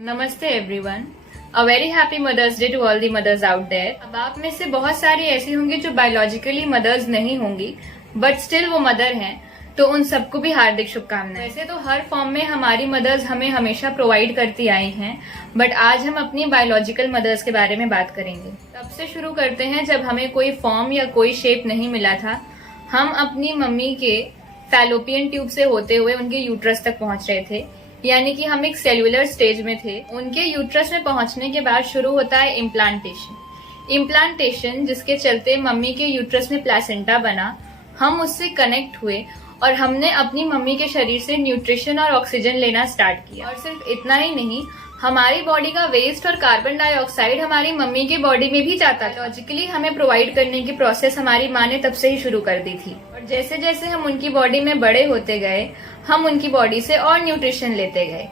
नमस्ते everyone. A very happy mother's day to all the mothers out there. अब आप में से बहुत सारी ऐसी होंगी जो बायोलॉजिकली मदर्स नहीं होंगी बट स्टिल वो मदर हैं, तो उन सबको भी हार्दिक शुभकामनाएं। वैसे तो हर फॉर्म में हमारी मदर्स हमें हमेशा प्रोवाइड करती आई हैं, बट आज हम अपनी बायोलॉजिकल मदर्स के बारे में बात करेंगे। तब से शुरू करते हैं जब हमें कोई फॉर्म या कोई शेप नहीं मिला था। हम अपनी मम्मी के फैलोपियन ट्यूब से होते हुए उनके यूट्रस तक पहुंच रहे थे, यानी कि हम एक सेल्युलर स्टेज में थे। उनके यूट्रस में पहुंचने के बाद शुरू होता है इम्प्लांटेशन, जिसके चलते मम्मी के यूट्रस में प्लेसेंटा बना। हम उससे कनेक्ट हुए और हमने अपनी मम्मी के शरीर से न्यूट्रिशन और ऑक्सीजन लेना स्टार्ट किया। और सिर्फ इतना ही नहीं, हमारी बॉडी का वेस्ट और कार्बन डाइऑक्साइड हमारी मम्मी की बॉडी में भी जाता था। लॉजिकली हमें प्रोवाइड करने की प्रोसेस हमारी माँ ने तब से ही शुरू कर दी थी। और जैसे जैसे हम उनकी बॉडी में बड़े होते गए, हम उनकी बॉडी से और न्यूट्रिशन लेते गए।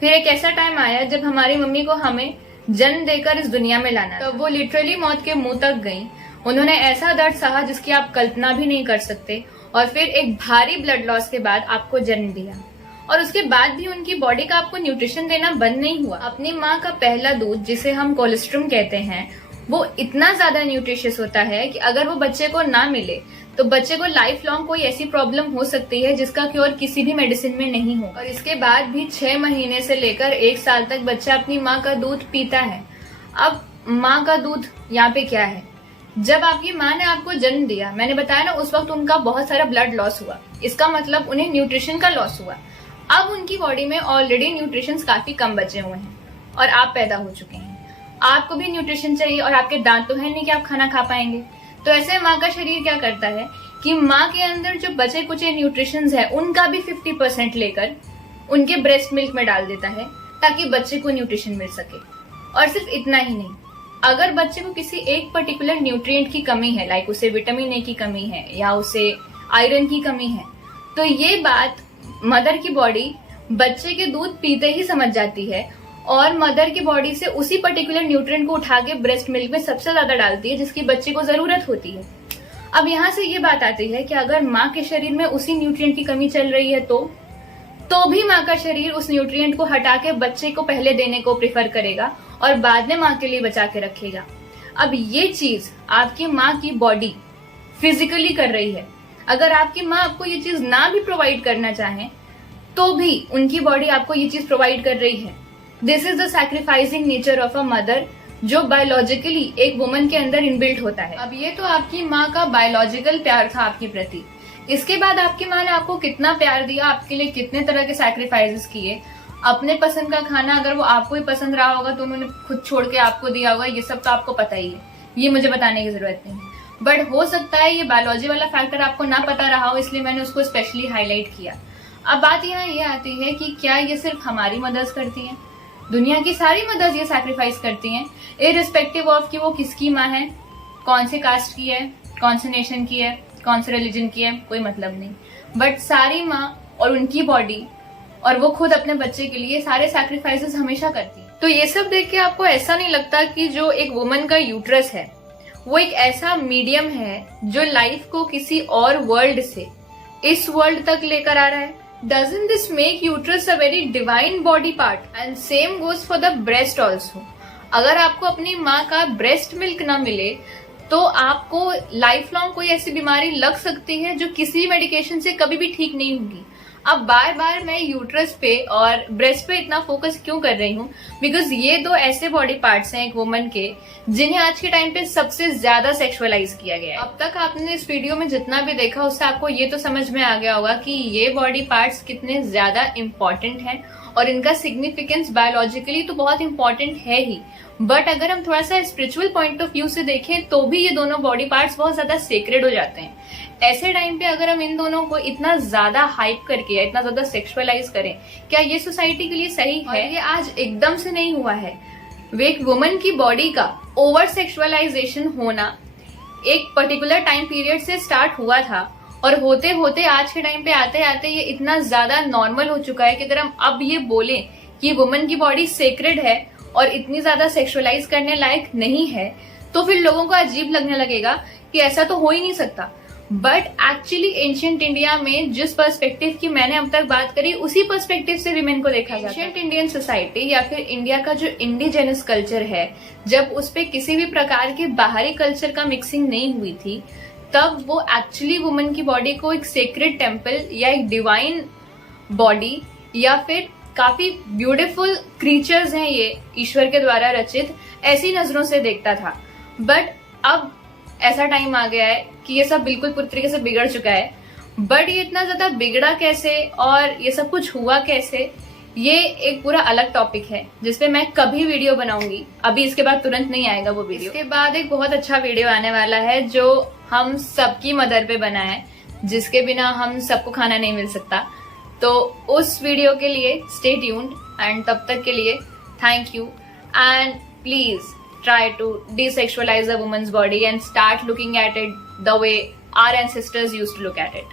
फिर एक ऐसा टाइम आया जब हमारी मम्मी को हमें जन्म देकर इस दुनिया में लाना, तब वो लिटरली मौत के मुंह तक गई। उन्होंने ऐसा दर्द सहा जिसकी आप कल्पना भी नहीं कर सकते, और फिर एक भारी ब्लड लॉस के बाद आपको जन्म दिया। और उसके बाद भी उनकी बॉडी का आपको न्यूट्रिशन देना बंद नहीं हुआ। अपनी माँ का पहला दूध, जिसे हम कोलेस्ट्रम कहते हैं, वो इतना ज्यादा न्यूट्रिशियस होता है कि अगर वो बच्चे को ना मिले तो बच्चे को लाइफ लॉन्ग कोई ऐसी प्रॉब्लम हो सकती है जिसका क्योर किसी भी मेडिसिन में नहीं हो। और इसके बाद भी 6 महीने से लेकर 1 साल तक बच्चा अपनी माँ का दूध पीता है। अब माँ का दूध यहाँ पे क्या है? जब आपकी माँ ने आपको जन्म दिया, मैंने बताया ना, उस वक्त उनका बहुत सारा ब्लड लॉस हुआ। इसका मतलब उन्हें न्यूट्रिशन का लॉस हुआ। अब उनकी बॉडी में ऑलरेडी न्यूट्रिशन काफी कम बचे हुए हैं और आप पैदा हो चुके हैं। आपको भी न्यूट्रिशन चाहिए और आपके दांत तो है नहीं कि आप खाना खा पाएंगे। तो ऐसे माँ का शरीर क्या करता है कि माँ के अंदर जो बचे कुचे न्यूट्रिशंस है उनका भी 50% लेकर उनके ब्रेस्ट मिल्क में डाल देता है ताकि बच्चे को न्यूट्रिशन मिल सके। और सिर्फ इतना ही नहीं, अगर बच्चे को किसी एक पर्टिकुलर न्यूट्रिएंट की कमी है, लाइक उसे विटामिन ए की कमी है या उसे आयरन की कमी है, तो ये बात मदर की बॉडी बच्चे के दूध पीते ही समझ जाती है और मदर की बॉडी से उसी पर्टिकुलर न्यूट्रिएंट को उठा के ब्रेस्ट मिल्क में सबसे ज्यादा डालती है जिसकी बच्चे को जरूरत होती है। अब यहाँ से ये बात आती है कि अगर माँ के शरीर में उसी न्यूट्रिएंट की कमी चल रही है तो भी माँ का शरीर उस न्यूट्रिएंट को हटा के बच्चे को पहले देने को प्रेफर करेगा और बाद में माँ के लिए बचा के रखेगा। अब ये चीज आपकी माँ की बॉडी फिजिकली कर रही है। अगर आपकी माँ आपको ये चीज ना भी प्रोवाइड करना चाहे तो भी उनकी बॉडी आपको ये चीज प्रोवाइड कर रही है। This is the sacrificing nature of a mother, जो बायोलॉजिकली एक वुमन के अंदर इनबिल्ट होता है। अब ये तो आपकी माँ का बायोलॉजिकल प्यार था आपके प्रति। इसके बाद आपकी माँ ने आपको कितना प्यार दिया, आपके लिए कितने तरह के सैक्रिफाइसेस किए। अपने पसंद का खाना अगर वो आपको ही पसंद रहा होगा तो उन्होंने खुद छोड़ के आपको दिया होगा, ये सब तो आपको पता ही है, ये मुझे बताने की जरूरत नहीं है। बट हो सकता है ये बायोलॉजी वाला फैक्टर आपको ना पता रहा हो, इसलिए मैंने उसको स्पेशली हाईलाइट किया। अब बात यहाँ ये आती है कि क्या ये सिर्फ हमारी मदर्स करती हैं? दुनिया की सारी मदर्स ये सैक्रिफाइस करती हैं, इररिस्पेक्टिव ऑफ कि वो किसकी माँ है, कौन से कास्ट की है, कौन से नेशन की है, कौन से रिलीजन की है, कोई मतलब नहीं। बट सारी माँ और उनकी बॉडी और वो खुद अपने बच्चे के लिए सारे सैक्रिफाइसेस हमेशा करती है। तो ये सब देख के आपको ऐसा नहीं लगता कि जो एक वुमन का यूट्रस है वो एक ऐसा मीडियम है जो लाइफ को किसी और वर्ल्ड से इस वर्ल्ड तक लेकर आ रहा है? Doesn't this make uterus a very divine body part? And same goes for the breast also. अगर आपको अपनी माँ का ब्रेस्ट मिल्क ना मिले तो आपको लाइफ लॉन्ग कोई ऐसी बीमारी लग सकती है जो किसी मेडिकेशन से कभी भी ठीक नहीं होगी। अब बार बार मैं यूट्रस पे और ब्रेस्ट पे इतना फोकस क्यों कर रही हूँ? बिकॉज ये दो ऐसे बॉडी पार्ट्स हैं एक वुमन के जिन्हें आज के टाइम पे सबसे ज्यादा सेक्सुअलाइज किया गया है। अब तक आपने इस वीडियो में जितना भी देखा उससे आपको ये तो समझ में आ गया होगा कि ये बॉडी पार्ट्स कितने ज्यादा इम्पोर्टेंट हैं और इनका सिग्निफिकेंस बायोलॉजिकली तो बहुत इम्पोर्टेंट है ही, बट अगर हम थोड़ा सा स्पिरिचुअल पॉइंट ऑफ व्यू से देखें तो भी ये दोनों बॉडी पार्ट्स बहुत ज्यादा सेक्रेड हो जाते हैं। ऐसे टाइम पे अगर हम इन दोनों को इतना ज्यादा हाइप करके या इतना ज्यादा सेक्सुअलाइज करें, क्या ये सोसाइटी के लिए सही है? ये आज एकदम से नहीं हुआ है। एक वुमन की बॉडी का ओवर सेक्सुअलाइजेशन होना एक पर्टिकुलर टाइम पीरियड से स्टार्ट हुआ था और होते होते आज के टाइम पे आते आते ये इतना ज्यादा नॉर्मल हो चुका है कि अगर हम अब ये बोलें कि वुमन की बॉडी सेक्रेड है और इतनी ज्यादा सेक्सुअलाइज करने लायक नहीं है तो फिर लोगों को अजीब लगने लगेगा कि ऐसा तो हो ही नहीं सकता। बट एक्चुअली एंशियंट इंडिया में जिस पर्सपेक्टिव की मैंने अब तक बात करी, उसी पर्सपेक्टिव से विमेन को देखा जाता है। एंशियंट इंडियन सोसाइटी या फिर इंडिया का जो इंडिजेनस कल्चर है, जब उस पे किसी भी प्रकार के बाहरी कल्चर का मिक्सिंग नहीं हुई थी, तब वो एक्चुअली वुमन की बॉडी को एक सेक्रेड टेम्पल या एक डिवाइन बॉडी या फिर काफी ब्यूटीफुल क्रीचर्स हैं ये ईश्वर के द्वारा रचित, ऐसी नजरों से देखता था। बट अब ऐसा टाइम आ गया है कि ये सब बिल्कुल पूरी तरीके से बिगड़ चुका है। बट ये इतना ज्यादा बिगड़ा कैसे और ये सब कुछ हुआ कैसे, ये एक पूरा अलग टॉपिक है जिसपे मैं कभी वीडियो बनाऊंगी। अभी इसके बाद तुरंत नहीं आएगा वो वीडियो। इसके बाद एक बहुत अच्छा वीडियो आने वाला है जो हम सबकी मदर पे बना है, जिसके बिना हम सबको खाना नहीं मिल सकता। तो उस वीडियो के लिए स्टे ट्यून्ड एंड तब तक के लिए thank you and please try to desexualize a woman's body and start looking at it the way our ancestors used to look at it.